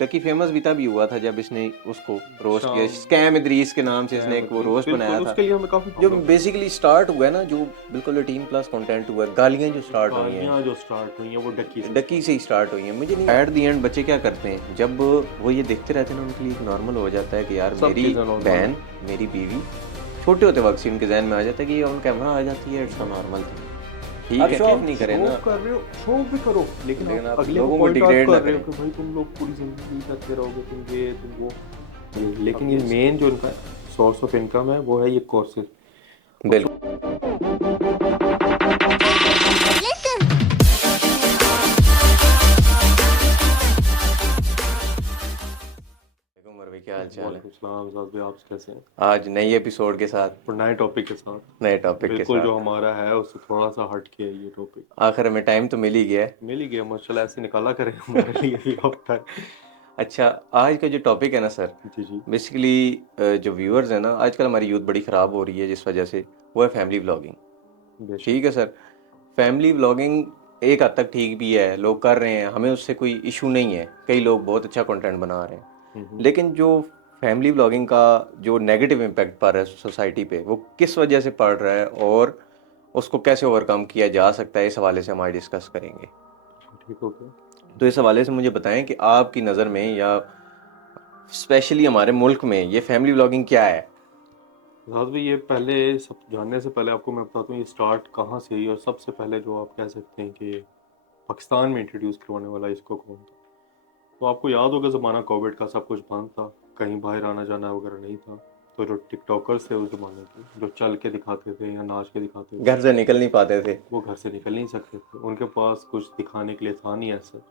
डकी famous भी तभी हुआ था जब इसने उसको रोस्ट किया, शाम स्कैम इदरीस के नाम से इसने एक वो रोस्ट बनाया बिल्कुल था, उसके लिए हमें काफी जो प्रॉब्लम बेसिकली स्टार्ट हुआ है ना, जो बिल्कुल 18+ कंटेंट हुआ है, गालियां जो स्टार्ट हुई हैं, गालियाँ जो स्टार्ट हुई हैं वो डकी से ही स्टार्ट हुई हैं। मुझे नहीं, एट द एंड बच्चे क्या करते हैं जब वो ये देखते रहते हैं ना, उनके लिए एक नॉर्मल हो जाता है कि यार सब मेरी चीज़ें नॉर्मल बहन, मेरी बीवी, छोटे होते वक्त से उनके जहन में आ जाता है कि ऑन कैमरा आ जाती है, इट्स नॉर्मल थिंग। ठीक है, शो ऑफ नहीं करें ना, शो कर रहे हो, शो भी करो, लेकिन लेकिन आप आप अगले को लोगों को पॉइंट आउट डिग्रेड ना कर रहे हो करें। कि भाई तुम लोग पूरी जिंदगी करते रहोगे, तुम ये तुम वो। लेकिन ये मेन जो इनका सोर्स ऑफ इनकम है वो है ये कोर्सेज। बिल्कुल। उमर भाई, क्या हाल चाल है? वालेकुम सलाम साहब भी, आप कैसे हैं? आज नई एपिसोड के साथ, और नए टॉपिक के साथ, नए टॉपिक के बिल्कुल जो साथ हमारा है उससे थोड़ा सा हट के है ये टॉपिक। आखिर में टाइम तो मिल ही गया है। मिल ही गया माशाल्लाह, ऐसे निकाला करें हमारे लिए भी अब तक। अच्छा, आज का जो टॉपिक है ना सर, जी जी बेसिकली जो व्यूअर्स है ना, आजकल हमारी यूथ बड़ी ख़राब हो रही है जिस वजह से, वो है फैमिली व्लॉगिंग। बेशक। ठीक है सर, फैमिली व्लॉगिंग एक हद तक ठीक भी है, लोग कर रहे हैं, हमें उससे कोई इशू नहीं है, कई लोग बहुत अच्छा कंटेंट बना रहे हैं। लेकिन जो फैमिली व्लॉगिंग का जो नेगेटिव इम्पैक्ट पड़ रहा है सोसाइटी पे, वो किस वजह से पड़ रहा है और उसको कैसे ओवरकम किया जा सकता है, इस हवाले से हम आज डिस्कस करेंगे। ठीक हो गया। तो इस हवाले से मुझे बताएं कि आपकी नज़र में या स्पेशली हमारे मुल्क में ये फैमिली व्लॉगिंग क्या है? राज भाई, ये पहले सब जानने से पहले आपको मैं बताता हूँ ये स्टार्ट कहाँ से हुई, और सबसे पहले जो आप कह सकते हैं कि पाकिस्तान में इंट्रोड्यूस करवाने वाला इसको कौन था। तो आपको याद होगा ज़माना कोविड का, सब कुछ बंद था, कहीं बाहर आना जाना वगैरह नहीं था। तो जो टिकटॉकर्स थे उस ज़माने के, जो चल के दिखाते थे या नाच के दिखाते थे, घर से निकल नहीं पाते थे। वो घर से निकल नहीं सकते थे, उनके पास कुछ दिखाने के लिए था नहीं ऐसा।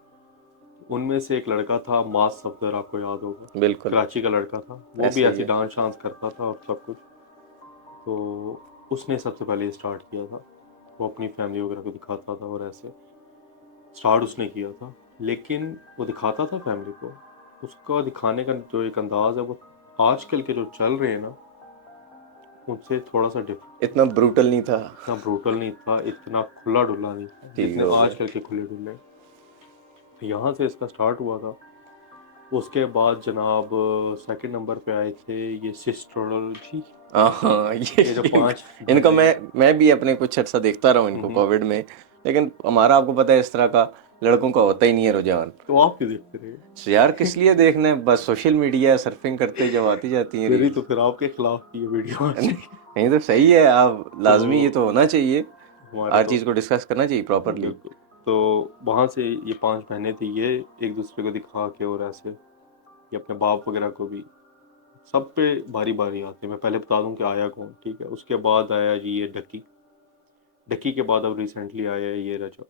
उनमें से एक लड़का था मास सफदर, आपको याद होगा, बिल्कुल कराची का लड़का था, वो भी ऐसे ही ऐसी है। डांस शांस करता था और सब कुछ। तो उसने सबसे पहले स्टार्ट किया था, वो अपनी फैमिली वगैरह को दिखाता था और ऐसे स्टार्ट उसने किया था। लेकिन वो दिखाता था फैमिली को, उसका दिखाने का जो एक अंदाज है वो आजकल के जो चल रहे हैं ना उनसे थोड़ा सा डिफरेंट। इतना ब्रूटल नहीं था। इतना ब्रूटल नहीं था, इतना खुला डुला नहीं था ठीक जितने हो गया। आजकल के खुले डुले। तो यहाँ से इसका स्टार्ट हुआ था। उसके बाद जनाब सेकंड नंबर पे आए थे ये सिस्टर जी। हाँ, ये जो ये 5 इनका बहनें हैं। मैं भी अपने कुछ अर्सा देखता रहा हूँ इनको कोविड में, लेकिन हमारा आपको पता है इस तरह का लड़कों का होता ही नहीं है रुझान। तो आप क्यों देखते रहे? So यार किस लिए देखना है, बस सोशल मीडिया सर्फिंग करते जब आती जाती है मेरी रील। तो फिर आपके खिलाफ की ये वीडियो आज। नहीं तो सही है, आप तो लाजमी, ये तो होना चाहिए, हमारे हर तो चीज़ को डिस्कस करना चाहिए प्रॉपरली। बिल्कुल। तो वहाँ से ये 5 बहनें थी, ये एक दूसरे को दिखा के और ऐसे ये अपने बाप वगैरह को भी, सब पे बारी बारी आते हैं। मैं पहले बता दूं कि आया कौन, ठीक है। उसके बाद आया जी ये डकी। डकी के बाद अब रिसेंटली आया है ये रजा।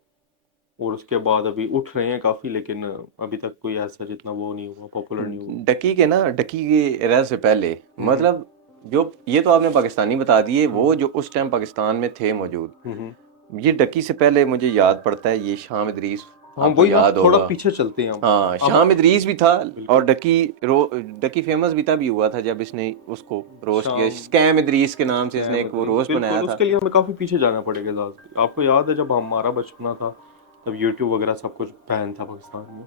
और उसके बाद अभी उठ रहे हैं काफ़ी, लेकिन अभी तक कोई ऐसा जितना वो नहीं हुआ, पॉपुलर नहीं हुआ। डकी के ना, डकी के एरा से पहले, मतलब जो ये तो आपने पाकिस्तानी बता दिए, वो जो उस टाइम पाकिस्तान में थे मौजूद, ये डकी से पहले मुझे याद पड़ता है ये शाम इदरीस, हम आपको वही ना, याद थोड़ा होगा। पीछे चलते हैं हम। हाँ, अब शाम इदरीस भी था। बिल्कुल। और डकी फेमस भी तभी हुआ था जब इसने उसको रोस्ट किया, शाम स्कैम इदरीस के नाम से इसने स्कैम एक वो इदरीस, रोस्ट बनाया बिल्कुल था। उसके लिए हमें काफ़ी पीछे जाना पड़ेगा ज़्यादा। आपको याद है जब हमारा बचपना था तब यूट्यूब वगैरह सब कुछ बैन था पाकिस्तान में।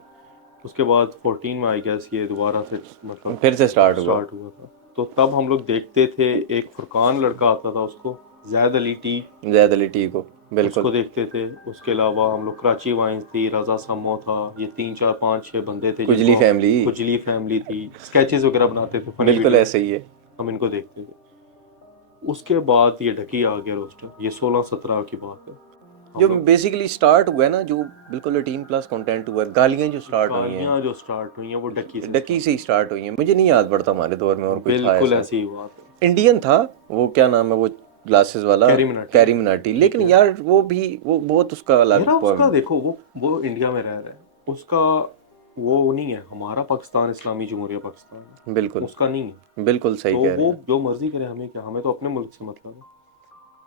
उसके बाद 14 में आई गेस ये दोबारा से मतलब फिर से स्टार्ट हुआ। स्टार्ट हुआ था। तो तब हम लोग देखते थे, एक फुरकान लड़का आता था, उसको जैद अली टी, जैद अली टी को, बिल्कुल। उसको देखते थे। उसके अलावा हम लोग कराची वाइन्स थी, रजा समो था, ये 3 4 5 6 बंदे थे कुजली जिनको हम, फैमिली, कुजली फैमिली थी, स्केचेस वगैरह बनाते थे, फनी बिल्कुल वीडियोस, ऐसे ही है। हम इनको देखते थे। उसके बाद ये ढकी आ गया रोस्टर, ये 16 17 की बात है। जो हम लोग बेसिकली स्टार्ट हुआ है ना, जो बिल्कुल 18+ कंटेंट हुआ है, गालियां जो स्टार्ट हुई हैं, गालियाँ जो स्टार्ट हुई हैं वो डकी से डकी से ही स्टार्ट हुई हैं। मुझे नहीं याद पड़ता हमारे दौर में और कोई था बिल्कुल ऐसा। ऐसी ही बात है। इंडियन था, वो क्या नाम है वो, ग्लासेस वाला, कैरी मिनाटी, कैरी मिनाटी, ठीक लेकिन है। यार वो भी वो बहुत उसका अलग यार उसका देखो, वो इंडिया में रह रहा है, उसका वो नहीं है। हमारा पाकिस्तान इस्लामी जमहूरिया पाकिस्तान है, बिल्कुल, उसका नहीं है। बिल्कुल सही तो कह रहे वो हैं। जो मर्जी करे, हमें क्या, हमें तो अपने मुल्क से मतलब है।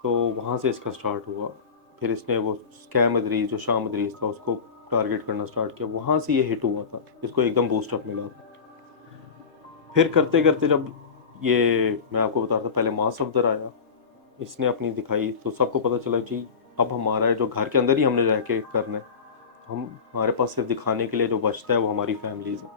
तो वहाँ से इसका स्टार्ट हुआ। फिर इसने वो स्कैम अदरीस, जो शाम अदरीस था, उसको टारगेट करना स्टार्ट किया। वहाँ से ये हिट हुआ था, इसको एकदम बूस्टअप मिला था। फिर करते करते जब ये, मैं आपको बता रहा था, पहले माँ सफदर आया, इसने अपनी दिखाई, तो सबको पता चला जी अब हमारा है जो घर के अंदर ही हमने रह के करना है। हम, हमारे पास सिर्फ दिखाने के लिए जो बचता है वो हमारी फैमिलीज है।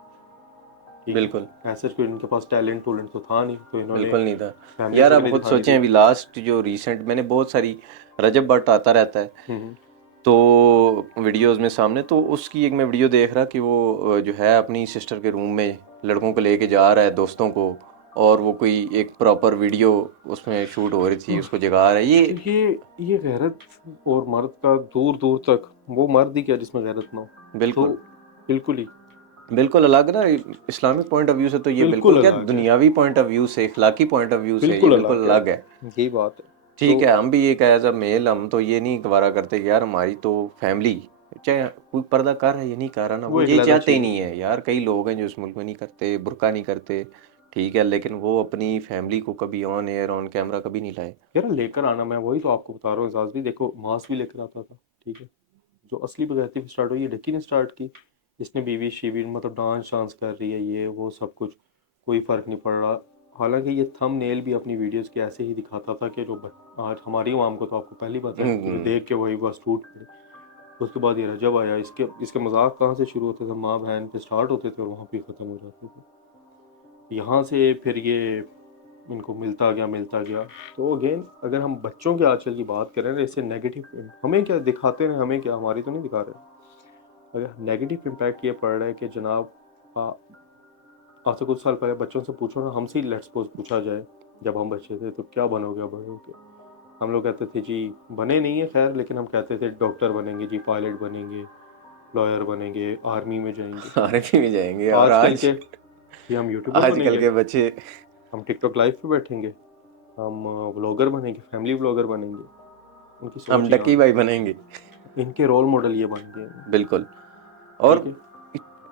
बिल्कुल ऐसे कोई इनके पास टैलेंट तो था नहीं, तो इन्होंने बिल्कुल नहीं था फैमिली यार। के आप लिए खुद दिखाने के सोचें, लिए। अभी लास्ट जो रिसेंट मैंने बहुत सारी, रजब भट्ट आता रहता है हम्म तो वीडियोस में सामने, तो उसकी एक मैं वीडियो देख रहा कि वो जो है अपनी सिस्टर के रूम में लड़कों को लेके जा रहा है दोस्तों को, और वो कोई एक प्रॉपर वीडियो उसमें शूट हो रही थी, उसको जगा रहा है तो ये। ये गैरत और मर्द का दूर दूर तक, वो मर्द ही क्या जिसमें गैरत ना हो। तो बिल्कुल बिल्कुल ही, बिल्कुल अलग ना, इस्लामिक पॉइंट ऑफ व्यू से तो ये बिल्कुल बिल्कुल क्या, अलग है, दुनियावी पॉइंट ऑफ व्यू से, इखलाकी पॉइंट ऑफ व्यू से ये बिल्कुल बिल्कुल अलग है, अलग है। यही बात है। तो ठीक है, हम भी ये एज अ मेल हम तो ये नहीं गवारा करते कि यार हमारी तो फैमिली, चाहे कोई पर्दा कर रहा है ये नहीं कर रहा ना, वो वो एक ये अलग चाहते ही चीज़ है। नहीं है यार। कई लोग हैं जो इस मुल्क में नहीं करते, बुर्का नहीं करते, ठीक है, लेकिन वो अपनी फैमिली को कभी ऑन एयर ऑन कैमरा कभी नहीं लाए। यार लेकर आना, मैं वही तो आपको बता रहा हूँ एजाज भी, देखो मास भी लेकर आता था, ठीक है, जो असली बगैरती स्टार्ट हुई, ये डक्की ने स्टार्ट की। इसने बीवी शीवी मतलब डांस शांस कर रही है, ये वो सब कुछ, कोई फ़र्क नहीं पड़ रहा। हालांकि ये थंबनेल भी अपनी वीडियोस के ऐसे ही दिखाता था कि जो आज हमारी आवाम को तो आपको पहली बात है कि जो हम्म, देख के वही बस टूट पड़े। उसके बाद ये रजब आया, इसके इसके मजाक कहाँ से शुरू होते थे, माँ बहन पे स्टार्ट होते थे और वहाँ पे ख़त्म हो जाते थे। यहाँ से फिर ये इनको मिलता गया। तो अगेन अगर हम बच्चों के आजकल की बात करें ना, इससे नेगेटिव हमें क्या दिखाते हैं, हमें क्या, हमारी तो नहीं दिखा रहे। अगर नेगेटिव इम्पैक्ट ये पड़ रहा है कि जनाब, आ- आज से कुछ साल पहले बच्चों से पूछो ना, हमसे ही लेट्स सपोज पूछा जाए जब हम बच्चे थे तो क्या बनोगे अब बड़े होके, हम लोग कहते थे जी, बने नहीं है खैर, लेकिन हम कहते थे डॉक्टर बनेंगे जी, पायलट बनेंगे, लॉयर बनेंगे, आर्मी में जाएंगे। आरबी में जाएंगे। और आजकल आज के कि हम यूट्यूबर आजकल बनेंगे, के बच्चे हम टिकटॉक लाइव पे बैठेंगे, हम व्लॉगर बनेंगे, फैमिली व्लॉगर बनेंगे। उनकी हम सोच ही डक्की यहाँ भाई बनेंगे। है, इनके रोल मॉडल ये बन गए हैं। बिल्कुल। और ठीक है।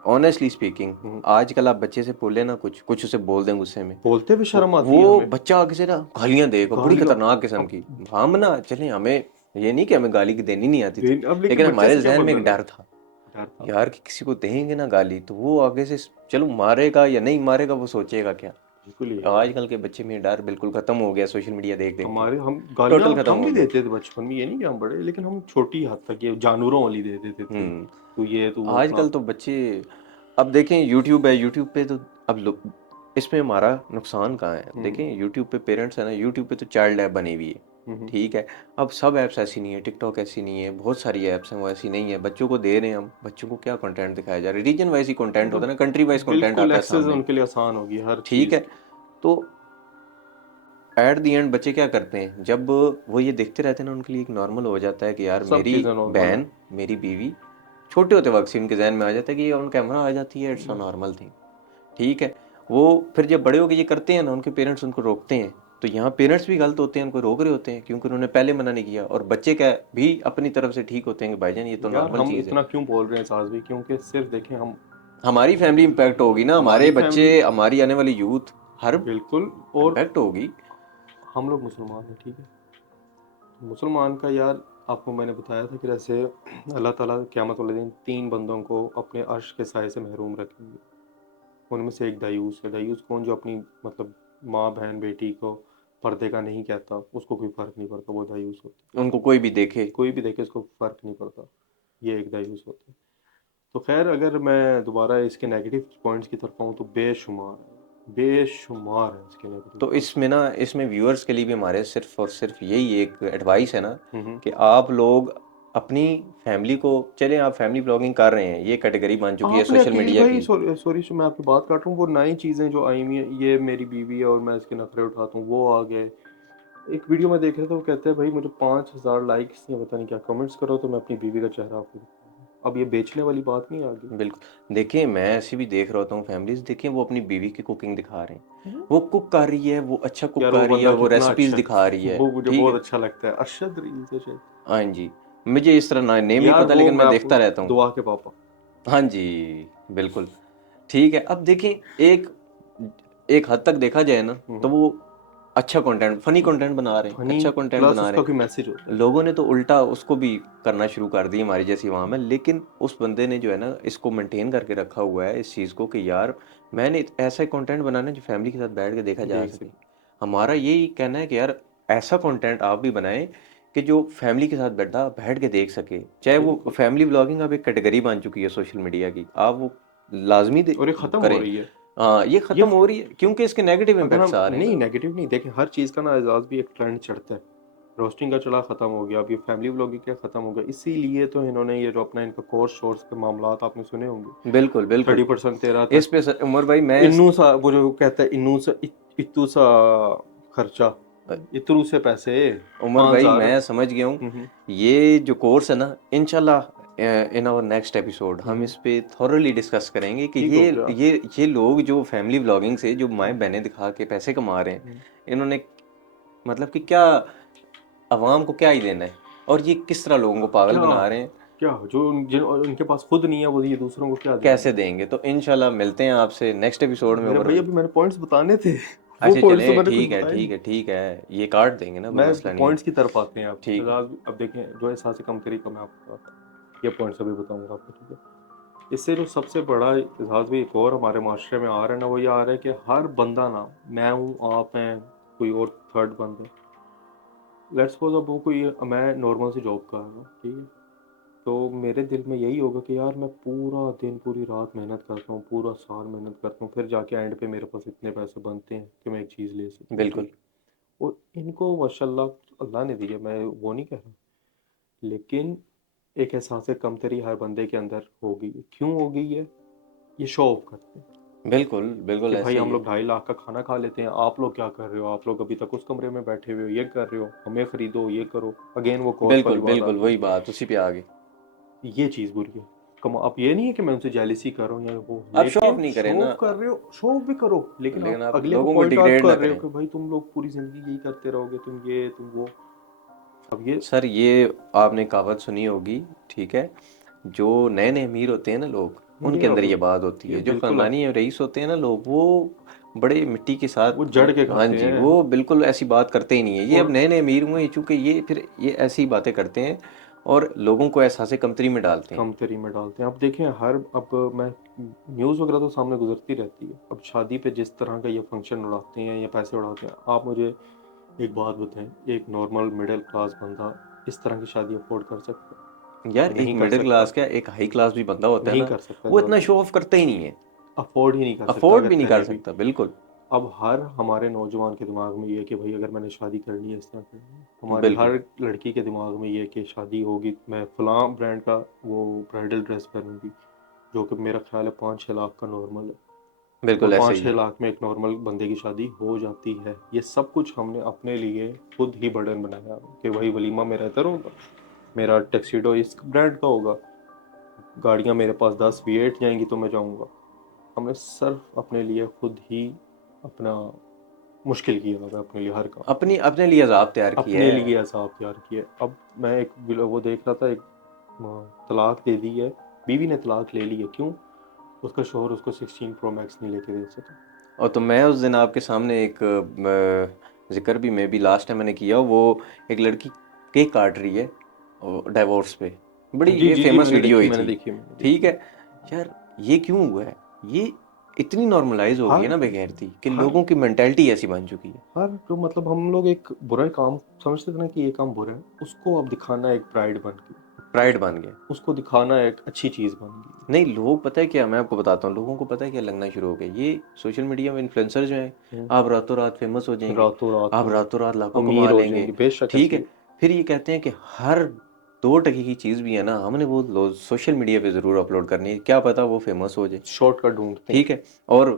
ऑनेस्टली स्पीकिंग, हम्म, आजकल आप बच्चे से बोले ना कुछ कुछ उसे बोल दें गुस्से में, बोलते हुए शर्म आती है वो हमें, बच्चा आगे से ना गालियां देगा बड़ी गालियाँ। खतरनाक किस्म अब की। हम ना चले, हमें ये नहीं कि हमें गाली की देनी नहीं आती थी, अब लेकिन लेकिन बच्चे हमारे से क्या जहन में बोलना एक था, डर था डर था। यार कि किसी को देंगे ना गाली तो वो आगे से चलो मारेगा या नहीं मारेगा, वो सोचेगा क्या। बिल्कुल ही है। आजकल के बच्चे में डर बिल्कुल खत्म हो गया, सोशल मीडिया देख देख के हमारे हम गालियाँ टोटल खत्म हम हो भी गया। देते थे बचपन में, ये नहीं कि हम बड़े, लेकिन हम छोटी हद तक ये जानवरों वाली दे देते थे, हम्म। तू ये तू वो था। आजकल तो बच्चे, अब देखें यूट्यूब है, यूट्यूब पे तो अब लोग, इसमें हमारा नुकसान कहाँ है, हम्म देखें यूट्यूब पे पेरेंट्स है ना, यूट्यूब पे तो चाइल्ड ऐप बनी हुई है, हम्म ठीक है। अब सब ऐप्स ऐसी नहीं है, टिकटॉक ऐसी नहीं है, बहुत सारी ऐप्स हैं वो ऐसी नहीं है, बच्चों को दे रहे हैं हम, बच्चों को क्या कंटेंट दिखाया जा रहा है, रीजन वाइज ही कंटेंट होता है ना, कंट्री वाइज कंटेंट बिल्कुल आता है एक्सेस सामने, उनके लिए आसान होगी हर ठीक चीज़ है। की। तो एट द एंड बच्चे क्या करते हैं, जब वो ये देखते रहते हैं ना, उनके लिए एक नॉर्मल हो जाता है कि यार सब मेरी चीज़ें नॉर्मल है। बहन, मेरी बीवी, छोटे होते वक्त से इनके जहन में आ जाता है कि ये ऑन कैमरा आ जाती है, इट्स अ बस नॉर्मल थिंग, ठीक है। वो फिर जब बड़े होके ये करते हैं ना, उनके पेरेंट्स उनको रोकते हैं, तो यहाँ पेरेंट्स भी गलत होते हैं, उनको रोक रहे होते हैं क्योंकि उन्होंने पहले मना नहीं किया, और बच्चे क्या भी अपनी तरफ से ठीक होते हैं कि भाईजान ये तो यार नॉर्मल हम चीज़ है। इतना क्यों बोल रहे हैं साज भी, क्योंकि सिर्फ देखें हम, हमारी फैमिली इम्पैक्ट होगी ना, हमारे हमारी बच्चे, फैमिली, हमारी आने वाली यूथ, हर बिल्कुल। और इम्पैक्ट होगी। हम लोग मुसलमान हैं, ठीक है, मुसलमान का यार, आपको मैंने बताया था कि जैसे अल्लाह ताला क़यामत वाले दिन तीन बंदों को अपने अर्श के साए से महरूम रखेंगे। उनमें से एक दायूस है। दायूस कौन, जो अपनी मतलब माँ बहन बेटी को पर्दे का नहीं कहता, उसको कोई फ़र्क नहीं पड़ता, वो दायूस होता है। उनको कोई भी देखे। कोई भी देखे उसको फ़र्क नहीं पड़ता, ये एक दायूस होता है। तो खैर अगर मैं दोबारा इसके नेगेटिव पॉइंट्स की तरफ आऊँ तो बेशुमार है, बेशुमार है इसके नेगेटिव तो पॉइंट। इसमें ना, इसमें व्यूअर्स के लिए भी हमारे सिर्फ और सिर्फ यही एक एडवाइस है ना, हम्म। कि आप लोग अपनी फैमिली को, चलें आप फैमिली ब्लॉगिंग कर रहे हैं, ये कैटेगरी बन चुकी है आपने सोशल अकील मीडिया भाई, की। सॉरी सॉरी मैं आपकी बात काट रहा हूँ, वो नई चीज़ें जो आई हुई हैं, ये मेरी बीवी है और मैं इसके नखरे उठाता हूँ, वो आ गए। एक वीडियो में देख रहा था, वो कहते हैं भाई मुझे 5,000 लाइक्स या पता नहीं क्या कमेंट्स करो तो मैं अपनी बीवी का चेहरा आपको दिखाऊंगा। अब ये बेचने वाली बात नहीं आ गई। बिल्कुल, देखिए मैं ऐसी भी देख रहा होता हूँ फैमिलीज, देखिए वो अपनी बीवी की कुकिंग दिखा रहे हैं, हम्म। वो कुक कर रही है, वो अच्छा कुक यार वो कर रही है, बंदा वो कितना रेसिपीज अच्छा दिखा रही है, है, वो मुझे ठीक बहुत है। अच्छा लगता है, अरशद रील से शायद। हाँ जी, मुझे इस तरह ना नेम नहीं यार पता, वो लेकिन मैं मैं आपको देखता रहता हूँ। दुआ के पापा। हाँ जी, बिल्कुल, ठीक है। अब देखें, एक एक हद तक देखा जाए ना, तो वो अच्छा कंटेंट, फनी कंटेंट बना रहे हैं, फनी अच्छा कंटेंट प्लस बना रहे उसका हैं। कोई मैसेज होता है। लोगों ने तो उल्टा उसको भी करना शुरू कर दिया हमारी जैसी वहाँ में, लेकिन उस बंदे ने जो है ना, इसको मेंटेन करके रखा हुआ है इस चीज़ को कि यार मैंने ऐसा कंटेंट बनाना है जो फैमिली के साथ बैठ के देखा जा देख सके। सके। हमारा यही कहना है कि यार ऐसा कंटेंट आप भी बनाएं कि जो फैमिली के साथ बैठ के देख सके, चाहे वो बिल्कुल। फैमिली व्लॉगिंग अब एक कैटेगरी बन चुकी है सोशल मीडिया की, आप वो लाजमी और ये ख़त्म हो करें। रही है। हाँ, ये ये खत्म हो रही है क्योंकि इसके नेगेटिव अगर इम्पैक्ट्स हम आ रहे हैं नहीं ना। नेगेटिव नहीं देखें, हर चीज़ का ना एजाज भी एक ट्रेंड चढ़ता है। रोस्टिंग का चला ख़त्म हो गया, अब ये फैमिली व्लॉगिंग का ख़त्म हो गया, इसीलिए तो इन्होंने ये जो अपना इनका कोर्स शोर्स के मामलात आपने सुने होंगे, बिल्कुल बिल्कुल। 30% तेरह इस तक। पे उमर भाई मैं इन्नू सा वो जो कहता है, इन्नू सा इतू सा खर्चा, इतरू से पैसे उमर भाई 5,000। मैं समझ गया हूँ। हम्म ये जो कोर्स है ना, इंशाल्लाह इन आवर नेक्स्ट एपिसोड हम हम्म, इस पे थॉरली डिस्कस करेंगे कि ठीक ये हो गया। ये लोग जो फैमिली व्लॉगिंग से जो माएँ बहनें दिखा के पैसे कमा रहे हैं, हम्म, इन्होंने मतलब कि क्या अवाम को क्या ही देना है, और ये किस तरह लोगों को पागल क्या बना रहे हैं, क्या जो उनके पास खुद नहीं है वो ये दूसरों को क्या देंगे। कैसे देंगे। तो इंशाल्लाह मिलते हैं आपसे नेक्स्ट एपिसोड में मेरे उमर भाई भाई। अभी मैंने पॉइंट्स बताने थे वो अच्छा पॉइंट्स तो चले, मैंने कुछ ठीक है बताए ठीक नहीं। है ठीक है, ये काट देंगे ना, कोई मैं मसला नहीं है। पॉइंट्स की तरफ आते हैं। अब ठीक है। अब देखें, जो एहसास कम तरीका मैं आपको बताता हूँ, ये पॉइंट्स अभी बताऊंगा आपको, ठीक है। इससे जो सबसे बड़ा एहसास भी एक और हमारे माशरे में आ रहा है ना, वो ये आ रहा है कि हर बंदा ना, मैं हूँ, आप हैं, कोई और थर्ड बंदा, लेट्स सपोज अब वो कोई, मैं नॉर्मल सी जॉब कर रहा हूँ, ठीक है, तो मेरे दिल में यही होगा कि यार मैं पूरा दिन पूरी रात मेहनत करता हूँ, पूरा साल मेहनत करता हूँ, फिर जाके एंड पे मेरे पास इतने पैसे बनते हैं कि मैं एक चीज़ ले सकूँ, बिल्कुल ठीक। और इनको माशाल्लाह अल्लाह ने दी है, मैं वो नहीं कह रहा, लेकिन एक एहसास कमतरी हर बंदे के अंदर हो गई है। क्यों हो गई है? ये शो ऑफ करते हैं बिल्कुल बिल्कुल कि भाई ऐसे ही हम है। लोग 2.5 लाख का खाना खा लेते हैं, आप लोग क्या कर रहे हो, आप लोग अभी तक उस कमरे में बैठे हुए हो, ये कर रहे हो, हमें खरीदो, ये करो। अगेन वो कोर्स बिल्कुल वाली बात बिल्कुल आती वही बात उसी पे आ गई। है, ये चीज़ बुरी है। कम अब ये नहीं है कि मैं उनसे जेलिसी कर रहा हूँ या वो, आप शो ऑफ लेकिन नहीं करें शो ना, ऑफ कर रहे हो, शो ऑफ भी करो, लेकिन लेकिन आप आप अगले को लोगों को पॉइंट आउट डिग्रेड ना कर रहे हो करें। कि भाई तुम लोग पूरी जिंदगी यही करते रहोगे, तुम ये तुम वो। अब ये सर ये आपने कहावत सुनी होगी, ठीक है, जो नए नए अमीर होते हैं ना लोग, उनके अंदर ये बात होती ये है। जो बिल्कुल खानदानी रईस होते हैं ना लोग, वो बड़े मिट्टी के वो साथ जड़ के हाँ खाते जी, हैं। वो बिल्कुल ऐसी बात करते ही नहीं है। ये अब और नए नए अमीर हुए हैं, चूंकि ये फिर ये ऐसी बातें करते हैं और लोगों को एहसास कमतरी में डालते हैं। कम तरी में डालते हैं। अब देखें, हर अब मैं न्यूज़ वगैरह तो सामने गुजरती रहती है, अब शादी पे जिस तरह का ये फंक्शन उड़ाते हैं या पैसे उड़ाते हैं, आप मुझे एक बात बताएं, एक नॉर्मल मिडिल क्लास बंदा इस तरह की शादी अफोर्ड कर सकता यार है? एक नहीं कर मिडिल सकता। क्लास क्या, एक हाई क्लास भी बंदा होता है नहीं ना, कर सकता वो जॉर्ज इतना भाई, शो ऑफ करता ही नहीं है, अफोर्ड ही नहीं कर सकता अफोर्ड अगर भी नहीं कर करे भी। सकता। बिल्कुल अब हर हमारे नौजवान के दिमाग में ये है कि भाई अगर मैंने शादी करनी है इस तरह करनी है। हमारे बिल्कुल हर लड़की के दिमाग में ये है कि शादी होगी, मैं फलां ब्रांड का वो ब्राइडल ड्रेस पहनूंगी, जो कि मेरा ख्याल है 5-6 लाख का नॉर्मल है। और बिल्कुल ऐसे पाँच ही छः है। लाख में एक नॉर्मल बंदे की शादी हो जाती है। ये सब कुछ हमने अपने लिए खुद ही बर्डन बनाया कि भाई वलीमा मेरा इधर होगा, मेरा टैक्सीडो इस ब्रांड का होगा, गाड़ियाँ मेरे पास 10 V8 जाएंगी तो मैं जाऊँगा। हमने सिर्फ अपने लिए खुद ही अपना मुश्किल किया हुआ है, अपने लिए हर काम अपनी अपने लिए अजाब तैयार किया अपने है। लिए अजाब तैयार किया। अब मैं एक वो देख रहा था, एक तलाक दे दी है, बीवी ने तलाक ले ली है, क्यों? उसका शोहर उसको 16 Pro Max नहीं लेके दे सका। और तो मैं उस दिन आपके सामने एक जिक्र भी मैं भी लास्ट टाइम मैंने किया, वो एक लड़की केक काट रही है डाइवोर्स पे, बड़ी जी ये जी जी, फेमस वीडियो हुई मैंने थी। देखी मैंने ठीक देखी। है। यार ये क्यों हुआ है? ये इतनी नॉर्मलाइज हो गई है हर ना बेगैरती, कि हर लोगों की मेंटेलिटी ऐसी बन चुकी है। हर जो मतलब हम लोग एक बुरा काम समझते थे ना कि ये काम बुरा है, उसको अब दिखाना एक प्राइड बन गई। प्राइड उस, बन गया। उसको दिखाना एक अच्छी चीज़ बन गई। नहीं, लोग पता है क्या, मैं आपको बताता हूँ, लोगों को पता है क्या लगना शुरू हो गया, ये सोशल मीडिया में इन्फ्लुएंसर जो हैं, हम्म, आप रातों रात फेमस हो जाएंगे, रातों रात आप में रातों रात लाखों कमा अमीर हो लेंगे। जाएंगे, बेशक ठीक ऐसी है। फिर ये कहते हैं कि हर 2 टके की चीज़ भी है ना, हमने वो सोशल मीडिया पे ज़रूर अपलोड करनी है, क्या पता वो फेमस हो जाए। शॉर्टकट ढूंढते हैं। ठीक है। और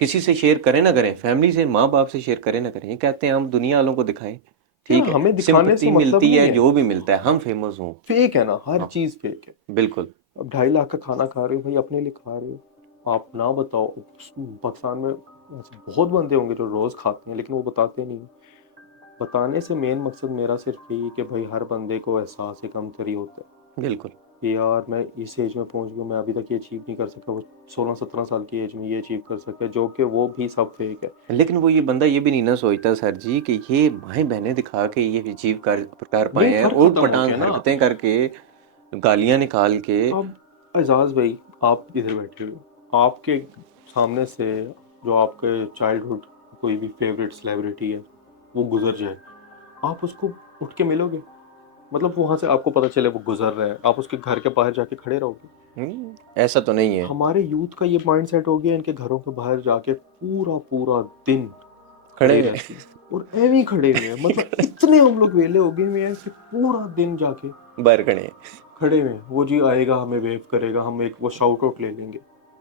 किसी से शेयर करें ना करें, फैमिली से, माँ बाप से शेयर करें ना करें, ये कहते हैं हम दुनिया वालों को दिखाएं। यार ठीक है। हमें दिखाने से सिंपत्ति मतलब मिलती नहीं है, है, जो भी मिलता है, हम फेमस हों। फेक है ना, हर हाँ चीज़ फेक है। बिल्कुल। अब 2.5 लाख का खाना खा रहे हो भाई, अपने लिए खा रहे हो, आप ना बताओ। पाकिस्तान में ऐसे बहुत बंदे होंगे जो रोज़ खाते हैं, लेकिन वो बताते नहीं। बताने से मेन मकसद मेरा सिर्फ यही है कि भाई हर बंदे को एहसास कमतरी होता है बिल्कुल। कि यार मैं इस एज में पहुंच गया, मैं अभी तक ये अचीव नहीं कर सका, वो 16-17 साल की एज में ये अचीव कर सकता है, जो कि वो भी सब फेक है। लेकिन वो ये बंदा ये भी नहीं ना सोचता सर जी, कि ये माएँ बहनें दिखा के ये अचीव कर पाए मेन हैं, फ़र्क ऊट ख़त्म हो पटांग गया ना। हरकतें करके, गालियां निकाल के। अब एजाज भाई, आप इधर बैठे हो, आपके सामने से जो आपके चाइल्डहुड कोई भी फेवरेट सेलिब्रिटी है वो गुजर जाए, आप उसको उठ के मिलोगे? मतलब वहां से आपको पता चले वो गुजर रहा है, आप उसके घर के बाहर जाके खड़े रहोगे? ऐसा तो नहीं है। हमारे यूथ का ये माइंडसेट हो गया, इनके घरों के बाहर जाके पूरा पूरा दिन खड़े खड़े हैं। रहते हैं और एवं ही खड़े हुए हैं। मतलब इतने हम लोग वेले हो गए हुए हैं कि पूरा दिन जाके बाहर खड़े हैं। खड़े हुए हैं। वो जी आएगा, हमें वेव करेगा, हम एक वो शाउट आउट ले लेंगे।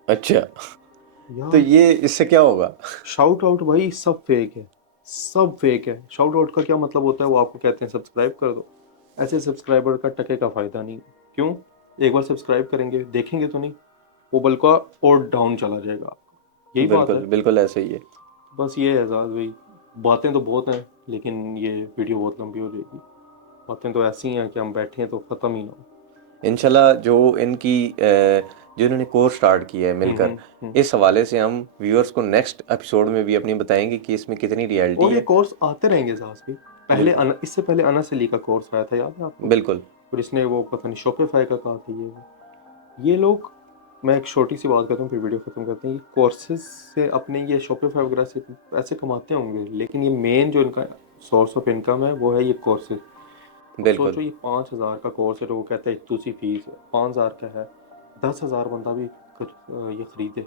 अच्छा, तो यार ये इससे क्या होगा? शाउट आउट भाई सब फेक है, सब फेक है। शाउट आउट का क्या मतलब होता है? वो आपको कहते हैं सब्सक्राइब कर दो। ऐसे सब्सक्राइबर का टके का फायदा नहीं। क्यों? एक बार सब्सक्राइब करेंगे, देखेंगे तो नहीं, वो बल्कि और डाउन चला जाएगा। यही बात है। बिल्कुल बिल्कुल ऐसे ही है। बस ये है एजाज भाई, बातें तो बहुत हैं लेकिन ये वीडियो बहुत लंबी हो जाएगी। बातें तो ऐसी हैं कि हम बैठे हैं तो ख़त्म ही ना हो। इंशाल्लाह जो इनकी जो इन्होंने कोर्स स्टार्ट किया है मिलकर, हम्म। इस हवाले से हम व्यूअर्स को नेक्स्ट एपिसोड में भी अपनी बताएंगे कि इसमें कितनी रियलिटी और ये है। कोर्स आते रहेंगे एजाज भाई। पहले बिल्कुल इससे पहले अनस अली का कोर्स आया था, याद है आपको? बिल्कुल। फिर इसने वो पता नहीं शॉपिफाई का कहा था। ये लोग, मैं एक छोटी सी बात करता हूँ फिर वीडियो खत्म करते हैं। ये कोर्सेज से अपने ये शॉपिफाई वगैरह से पैसे कमाते होंगे, लेकिन ये मेन जो इनका सोर्स ऑफ इनकम है वो है ये कोर्सेज। अब बिल्कुल सोचो ये 5,000 का कोर्स है तो वो कहता है इतनी सी फीस है। 5,000 का है, 10,000 बंदा भी ये खरीदे,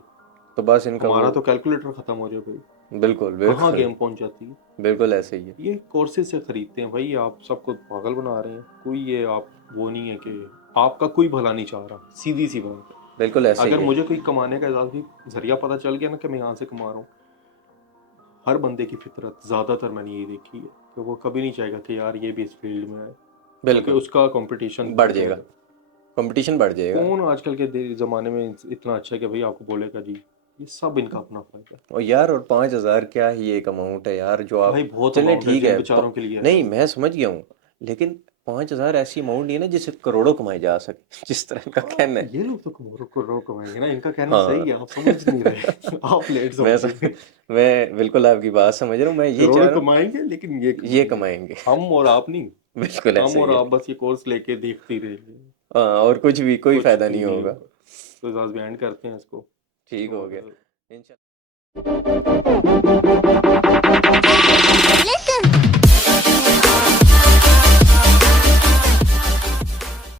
तो बस इनका वो हमारा तो कैलकुलेटर खत्म हो जाए भाई। बिल्कुल कहाँ बिल्कुल गेम पहुंच जाती है। बिल्कुल ऐसे ही है। ये कोर्सेज से खरीदते हैं भाई। आप सबको पागल बना रहे हैं। कोई ये आप वो नहीं है कि आपका कोई भला नहीं चाह रहा, सीधी सी बात है। बिल्कुल ऐसे अगर ही है। मुझे कोई कमाने का इजाज़ जरिया पता चल गया ना कि मैं यहाँ से कमा रहा हूँ, हर बंदे की फितरत ज़्यादातर मैंने यही देखी है कि वो कभी नहीं चाहेगा कि यार ये भी इस फील्ड में आए, क्योंकि बिल्कुल उसका कंपटीशन बढ़ बहुत जाएगा, ज़्यादा है। कंपटीशन बढ़ जाएगा। कौन आजकल के ज़माने में इतना अच्छा है कि भाई आपको बोलेगा जी। ये सब इनका अपना फायदा है और यार, और 5,000 क्या ही एक अमाउंट है यार जो आप। भाई। बहुत चले अमाउंट है ठीक जिन है बेचारों के लिए है नहीं यार। मैं समझ गया हूँ, लेकिन 5,000 ऐसी अमाउंट नहीं है ना जिससे करोड़ों कमाए जा सके जिस तरह का हाँ, कहना है। ये लोग तो करोड़ों कमाएंगे ना, इनका कहना हाँ सही है, आप समझ नहीं रहे। आप लेट मैं समझे। मैं बिल्कुल आपकी बात समझ रहा हूँ, मैं ये चाह करोड़ों रहा हूँ। कमाएंगे लेकिन ये ये कमाएंगे। कमाएंगे। हम और आप नहीं। बिल्कुल हम ऐसे ही और है। आप बस ये कोर्स लेके देखते ही रहेंगे। हाँ, और कुछ भी कोई कुछ फायदा भी नहीं नहीं होगा। होगा। तो इजाज़ एंड करते हैं इसको। ठीक हो गया। और इंशाल्लाह।